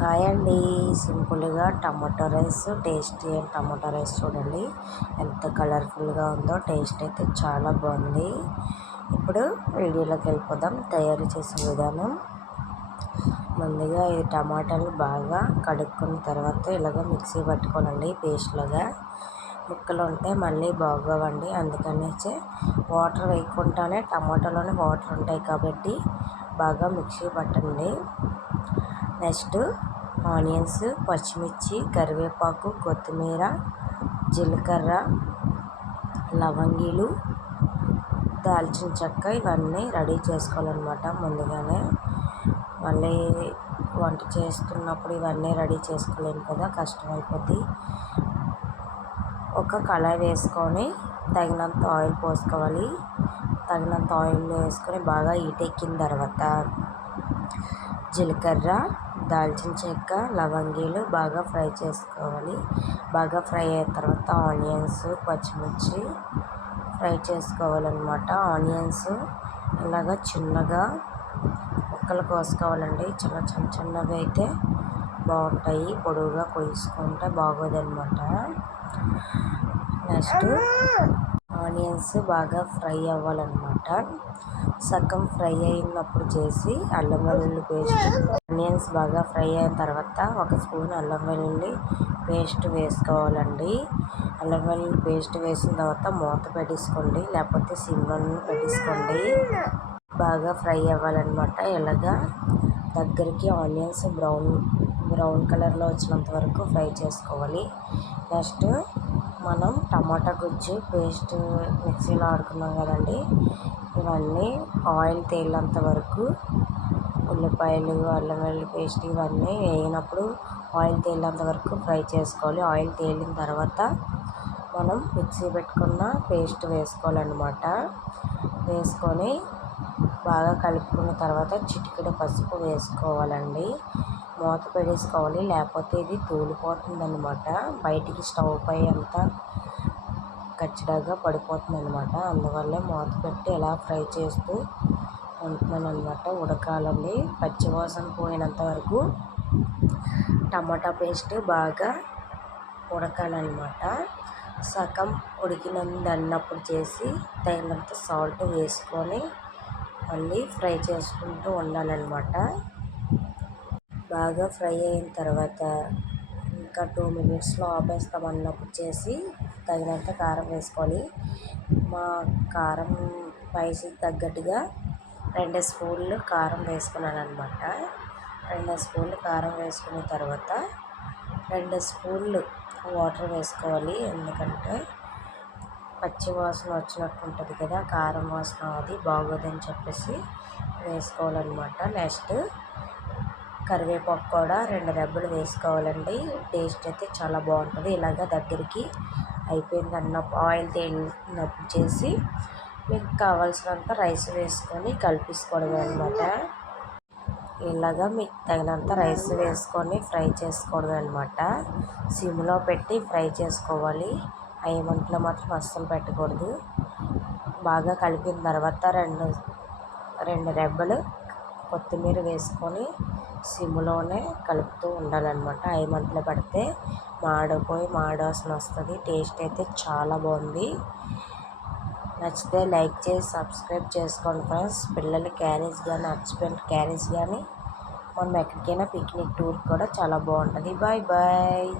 Hi అండి. సింపుల్గా tomato rice tasty and tomato rice చూడండి. ఎంత కలర్ఫుల్గా ఉందో టేస్ట్ అయితే చాలా బాగుంది. ఇప్పుడు వీడియోలోకి వెళ్ళిపోదాం. తయారు చేసే విధానం. ముందుగా ఈ టమాటాలు బాగా కడుక్కున్న తర్వాత ఇలాగ మిక్సీ పట్టుకోనండి పేస్ట్లాగా ముక్కలు ఉంటే మళ్ళీ బాగోవండి. అందుకనేసి వాటర్ వేయకుండానే టమాటాలోనే వాటర్ ఉంటాయి కాబట్టి బాగా మిక్సీ పట్టండి. నెక్స్ట్ ఆనియన్స్ పచ్చిమిర్చి కరివేపాకు కొత్తిమీర జీలకర్ర లవంగీలు దాల్చిన చెక్క ఇవన్నీ రెడీ చేసుకోవాలన్నమాట ముందుగానే. మళ్ళీ వంట చేస్తున్నప్పుడు ఇవన్నీ రెడీ చేసుకోలేము కదా కష్టమైపోద్ది. ఒక కళాయి వేసుకొని తగినంత ఆయిల్ పోసుకోవాలి. తగినంత ఆయిల్ వేసుకొని బాగా హీట్ ఎక్కిన తర్వాత జీలకర్ర దాల్చిన చెక్క లవంగీలు బాగా ఫ్రై చేసుకోవాలి. బాగా ఫ్రై అయిన తర్వాత ఆనియన్స్ పచ్చిమిర్చి ఫ్రై చేసుకోవాలన్నమాట. ఆనియన్స్ ఇలాగ చిన్నగా ముక్కలు కోసుకోవాలండి. చిన్న చిన్న చిన్నవి అయితే బాగుంటాయి. పొడవుగా కోసుకుంటే బాగోదన్నమాట. నెక్స్ట్ ఆనియన్స్ బాగా ఫ్రై అవ్వాలన్నమాట. సగం ఫ్రై అయినప్పుడు చేసి అల్లం వెల్లుల్లి పేస్ట్ ఆనియన్స్ బాగా ఫ్రై అయిన తర్వాత ఒక స్పూన్ అల్లం వెల్లుల్లి పేస్ట్ వేసుకోవాలండి. అల్లం వెల్లుల్లి పేస్ట్ వేసిన తర్వాత మూత పెట్టేసుకోండి లేకపోతే సిమ్మన్ పెట్టేసుకోండి. బాగా ఫ్రై అవ్వాలన్నమాట. ఇలాగా దగ్గరికి ఆనియన్స్ బ్రౌన్ బ్రౌన్ కలర్లో వచ్చినంత వరకు ఫ్రై చేసుకోవాలి. నెక్స్ట్ మనం టమాటా గుజ్జు పేస్ట్ మిక్సీలో ఆడుకున్నాం కదండి. ఇవన్నీ ఆయిల్ తేలేంత వరకు ఉల్లిపాయలు అల్లం వెల్లుల్లి పేస్ట్ ఇవన్నీ వేయినప్పుడు ఆయిల్ తేలేంత వరకు ఫ్రై చేసుకోవాలి. ఆయిల్ తేలిన తర్వాత మనం మిక్సీ పెట్టుకున్న పేస్ట్ వేసుకోవాలన్నమాట. వేసుకొని బాగా కలుపుకున్న తర్వాత చిటికెడు పసుపు వేసుకోవాలండి. మూత పెట్టేసుకోవాలి. లేకపోతే ఇది తూలిపోతుంది అనమాట బయటికి స్టవ్ పై అంతా కచ్చడాగా పడిపోతుంది అనమాట అందువల్లే మూత పెట్టి ఇలా ఫ్రై చేస్తూ ఉంటున్నాను అనమాట ఉడకాలండి. పచ్చివాసన పోయినంత వరకు టమాటా పేస్ట్ బాగా ఉడకాలన్నమాట. సగం ఉడికినంది అన్నప్పుడు చేసి తగినంత సాల్ట్ వేసుకొని మళ్ళీ ఫ్రై చేసుకుంటూ ఉండాలన్నమాట. బాగా ఫ్రై అయిన తర్వాత ఇంకా టూ మినిట్స్లో ఆపేస్తాం అన్నప్పుడు చేసి తగినంత కారం వేసుకోవాలి మా కారం స్పైసీకి తగ్గట్టుగా రెండు స్పూన్లు కారం వేసుకున్నాను అనమాట రెండు స్పూన్లు కారం వేసుకున్న తర్వాత రెండు స్పూన్లు వాటర్ వేసుకోవాలి. ఎందుకంటే పచ్చి వాసన వచ్చినట్టు ఉంటుంది కదా కారం వాసన అది బాగోదని చెప్పేసి వేసుకోవాలన్నమాట. నెక్స్ట్ కరివేపాకు కూడా రెండు రెబ్బలు వేసుకోవాలండి. టేస్ట్ అయితే చాలా బాగుంటుంది. ఇలాగ దగ్గరికి అయిపోయింది అన్నప్పుడు ఆయిల్ తేలినప్పుడు చేసి మీకు కావాల్సినంత రైస్ వేసుకొని కలిపేసుకోవడమే అనమాట ఇలాగా మీకు తగినంత రైస్ వేసుకొని ఫ్రై చేసుకోవడమే అనమాట సిమ్లో పెట్టి ఫ్రై చేసుకోవాలి. అవి మంటలో మాత్రం అస్సలు పెట్టకూడదు. బాగా కలిపిన తర్వాత రెండు రెండు రెబ్బలు కొత్తిమీర వేసుకొని సిమ్లోనే కలుపుతూ ఉండాలన్నమాట. ఐ మంటలు పడితే మాడిపోయి మాడవాసన వస్తుంది. టేస్ట్ అయితే చాలా బాగుంది. నచ్చితే లైక్ చేసి సబ్స్క్రైబ్ చేసుకోండి ఫ్రెండ్స్. పిల్లలు క్యారేజ్ కానీ హస్బెండ్ క్యారేజ్ కానీ మనం ఎక్కడికైనా పిక్నిక్ టూర్ కూడా చాలా బాగుంటుంది. Bye bye.